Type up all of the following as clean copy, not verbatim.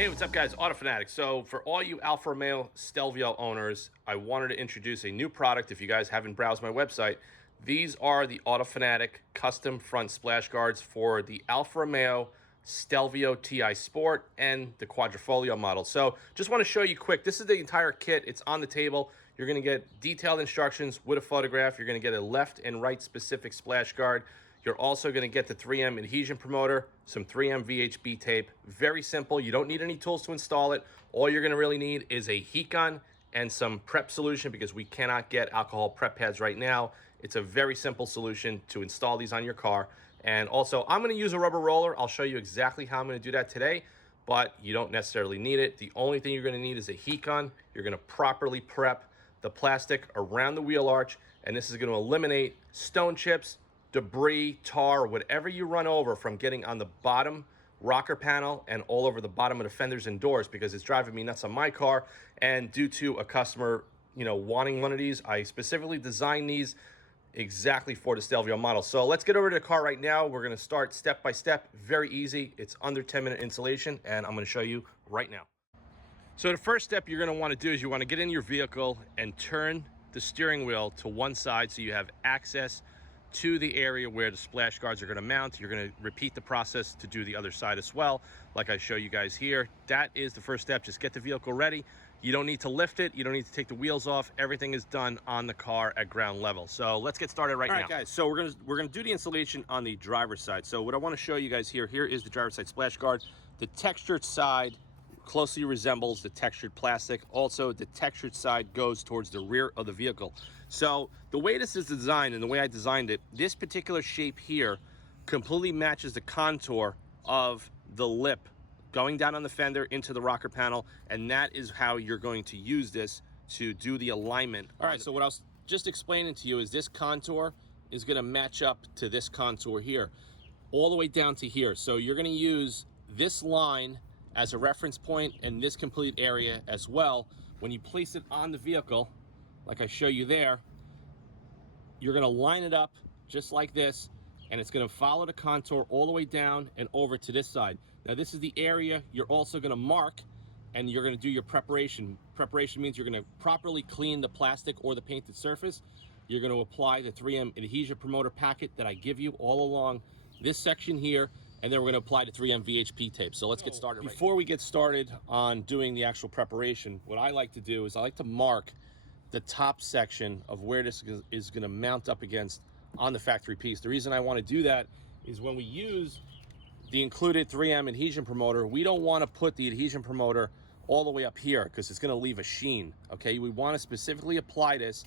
Hey, what's up guys? Autofanatic. So for all you Alfa Romeo Stelvio owners, I wanted to introduce a new product. If you guys haven't browsed my website, these are the autofanatic custom front splash guards for the Alfa Romeo Stelvio TI Sport and the Quadrifoglio model. So just want to show you quick. This is the entire kit. It's on the table. You're going to get detailed instructions with a photograph. You're going to get a left and right specific splash guard. You're also going to get the 3M adhesion promoter, some 3M VHB tape. Very simple. You don't need any tools to install it. All you're going to really need is a heat gun and some prep solution, because we cannot get alcohol prep pads right now. It's a very simple solution to install these on your car. And also, I'm going to use a rubber roller. I'll show you exactly how I'm going to do that today, but you don't necessarily need it. The only thing you're going to need is a heat gun. You're going to properly prep the plastic around the wheel arch, and this is going to eliminate stone chips, debris, tar, whatever you run over from getting on the bottom rocker panel and all over the bottom of the fenders and doors, because it's driving me nuts on my car. And due to a customer, wanting one of these, I specifically designed these exactly for the Stelvio model. So let's get over to the car right now. We're going to start step by step. Very easy. It's under 10-minute installation, and I'm going to show you right now. So the first step you're going to want to do is you want to get in your vehicle and turn the steering wheel to one side so you have access to the area where the splash guards are going to mount. You're going to repeat the process to do the other side as well, like I show you guys here. That is the first step. Just get the vehicle ready. You don't need to lift it. You don't need to take the wheels off. Everything is done on the car at ground level. So let's get started right now. All right, guys. So we're gonna do the installation on the driver's side. So what I want to show you guys here is the driver's side splash guard. The textured side closely resembles the textured plastic. Also, the textured side goes towards the rear of the vehicle. So the way this is designed and the way I designed it, this particular shape here completely matches the contour of the lip going down on the fender into the rocker panel, and that is how you're going to use this to do the alignment. All right, so what I was just explaining to you is this contour is going to match up to this contour here, all the way down to here. So you're going to use this line as a reference point and this complete area as well. When you place it on the vehicle, like I show you there, you're going to line it up just like this, and it's going to follow the contour all the way down and over to this side. Now this is the area you're also going to mark, and you're going to do your preparation. Preparation means you're going to properly clean the plastic or the painted surface. You're going to apply the 3M adhesion promoter packet that I give you all along this section here, and then we're going to apply the 3M VHP tape. So let's get started. Before we get started on doing the actual preparation, what I like to do is I like to mark the top section of where this is going to mount up against on the factory piece. The reason I want to do that is when we use the included 3M adhesion promoter, we don't want to put the adhesion promoter all the way up here because it's going to leave a sheen. Okay, we want to specifically apply this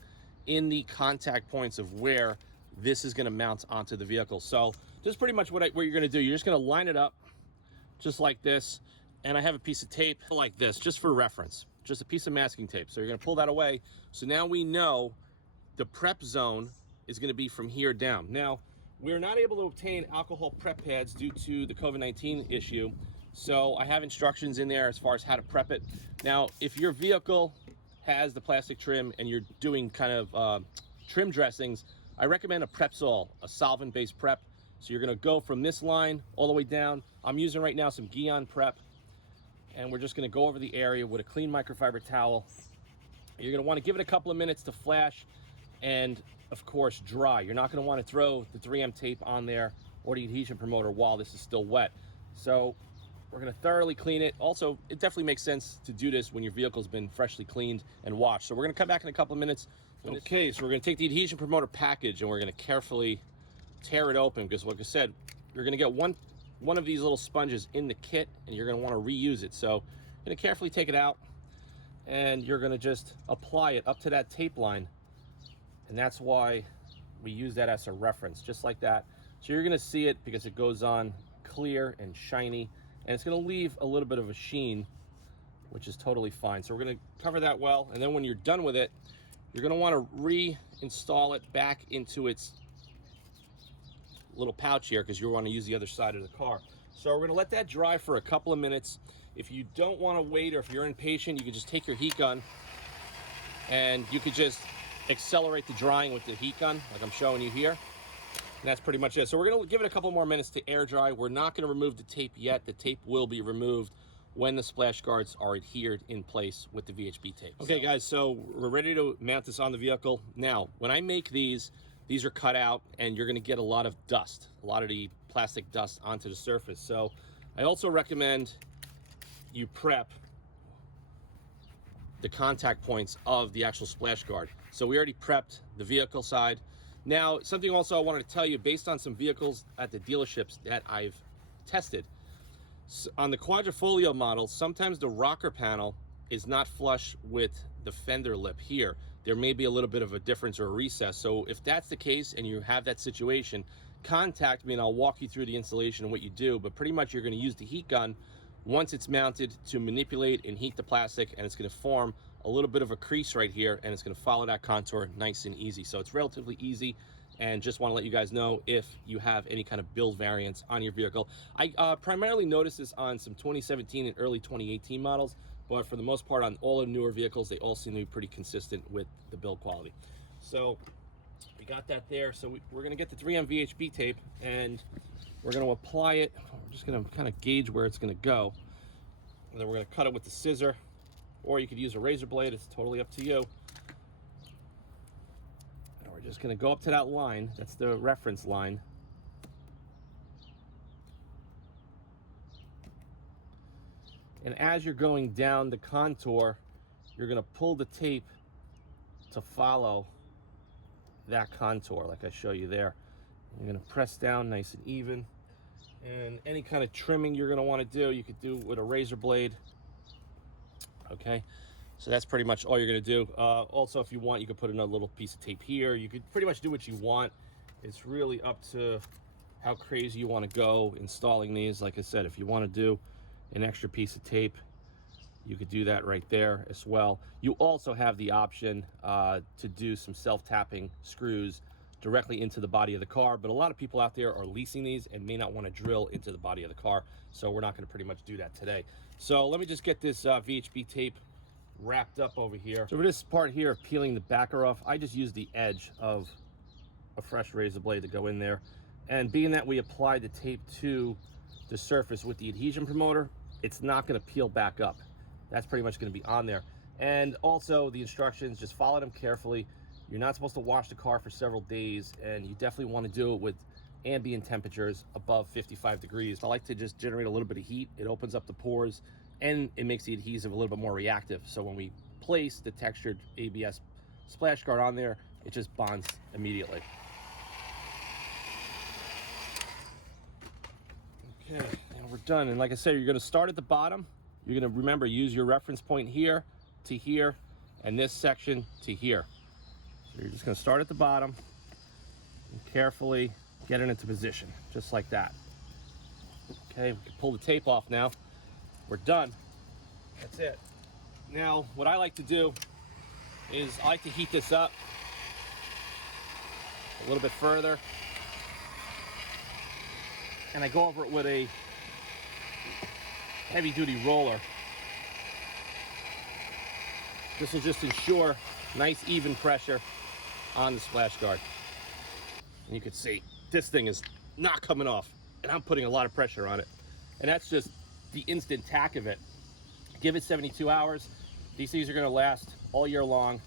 in the contact points of where this is going to mount onto the vehicle. So this is pretty much what you're going to do. You're just going to line it up just like this, and I have a piece of tape like this just for reference, just a piece of masking tape. So you're going to pull that away. So now we know the prep zone is going to be from here down. Now, we're not able to obtain alcohol prep pads due to the COVID-19 issue, so I have instructions in there as far as how to prep it. Now, if your vehicle has the plastic trim and you're doing kind of trim dressings, I recommend a Prepsol, a solvent-based prep. So you're going to go from this line all the way down. I'm using right now some Guion prep, and we're just going to go over the area with a clean microfiber towel. You're going to want to give it a couple of minutes to flash and, of course, dry. You're not going to want to throw the 3M tape on there or the adhesion promoter while this is still wet. So we're going to thoroughly clean it. Also, it definitely makes sense to do this when your vehicle's been freshly cleaned and washed. So we're going to come back in a couple of minutes. Okay, so we're going to take the adhesion promoter package and we're going to carefully tear it open, because like I said, you're going to get one of these little sponges in the kit and you're going to want to reuse it. So you're going to carefully take it out and you're going to just apply it up to that tape line. And that's why we use that as a reference, just like that. So you're going to see it because it goes on clear and shiny, and it's going to leave a little bit of a sheen, which is totally fine. So we're going to cover that well, and then when you're done with it, you're going to want to reinstall it back into its little pouch here, because you want to use the other side of the car. So we're going to let that dry for a couple of minutes. If you don't want to wait, or if you're impatient, you can just take your heat gun and you could just accelerate the drying with the heat gun like I'm showing you here, and that's pretty much it. So we're going to give it a couple more minutes to air dry. We're not going to remove the tape yet. The tape will be removed when the splash guards are adhered in place with the VHB tape. Okay guys, so we're ready to mount this on the vehicle. Now, when I make these are cut out and you're gonna get a lot of dust, a lot of the plastic dust onto the surface. So I also recommend you prep the contact points of the actual splash guard. So we already prepped the vehicle side. Now, something also I wanted to tell you, based on some vehicles at the dealerships that I've tested, on the Quadrifoglio model, sometimes the rocker panel is not flush with the fender lip here. There may be a little bit of a difference or a recess. So if that's the case and you have that situation, contact me and I'll walk you through the installation and what you do. But pretty much you're going to use the heat gun once it's mounted to manipulate and heat the plastic, and it's going to form a little bit of a crease right here, and it's going to follow that contour nice and easy. So it's relatively easy, and just want to let you guys know if you have any kind of build variance on your vehicle. I primarily noticed this on some 2017 and early 2018 models, but for the most part on all the newer vehicles, they all seem to be pretty consistent with the build quality. So we got that there. So we're going to get the 3M VHB tape and we're going to apply it. We're just going to kind of gauge where it's going to go, and then we're going to cut it with the scissor, or you could use a razor blade. It's totally up to you. Just going to go up to that line. That's the reference line. And as you're going down the contour, you're going to pull the tape to follow that contour like I show you there. You're going to press down nice and even. And any kind of trimming you're going to want to do, you could do with a razor blade. Okay. So that's pretty much all you're going to do. Also, if you want, you could put another little piece of tape here. You could pretty much do what you want. It's really up to how crazy you want to go installing these. Like I said, if you want to do an extra piece of tape, you could do that right there as well. You also have the option to do some self-tapping screws directly into the body of the car, but a lot of people out there are leasing these and may not want to drill into the body of the car, so we're not going to pretty much do that today. So let me just get this VHB tape wrapped up over here. So for this part here of peeling the backer off, I just use the edge of a fresh razor blade to go in there, and being that we applied the tape to the surface with the adhesion promoter, it's not going to peel back up. That's pretty much going to be on there. And also the instructions, just follow them carefully. You're not supposed to wash the car for several days, and you definitely want to do it with ambient temperatures above 55 degrees. I like to just generate a little bit of heat. It opens up the pores and it makes the adhesive a little bit more reactive. So when we place the textured ABS splash guard on there, it just bonds immediately. Okay, and we're done. And like I said, you're going to start at the bottom. You're going to remember, use your reference point here to here, and this section to here. So you're just going to start at the bottom and carefully get it into position, just like that. Okay, we can pull the tape off now. We're done. That's it. Now, what I like to do is I like to heat this up a little bit further, and I go over it with a heavy-duty roller. This will just ensure nice even pressure on the splash guard. And you can see this thing is not coming off, and I'm putting a lot of pressure on it. And that's just the instant tack of it. Give it 72 hours. These things are going to last all year long.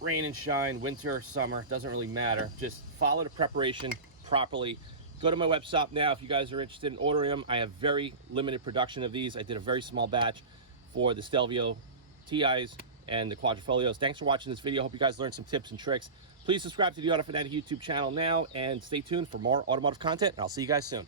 Rain and shine, winter, summer, doesn't really matter. Just follow the preparation properly. Go to my webshop now if you guys are interested in ordering them. I have very limited production of these. I did a very small batch for the Stelvio TIs and the Quadrifolios. Thanks for watching this video. Hope you guys learned some tips and tricks. Please subscribe to the AutoFanatic YouTube channel now, and stay tuned for more automotive content, and I'll see you guys soon.